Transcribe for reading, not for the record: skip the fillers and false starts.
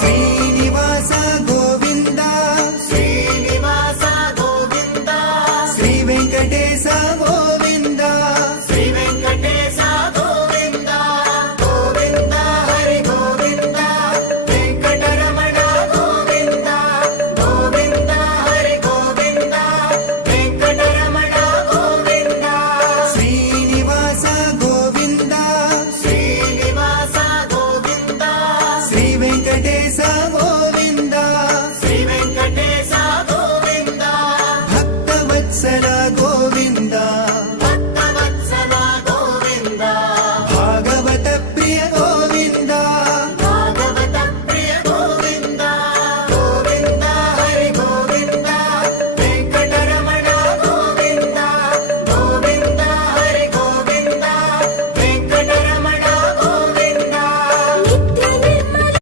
Srinivasa Govinda Srinivasa Govinda Shri Venkatesha Govinda Shri Venkatesha Govinda Govinda Hari Govinda Venkataramana Govinda Govinda Hari Govinda Venkataramana Govinda Srinivasa Govinda Srinivasa Govinda Shri Venkatesha Govinda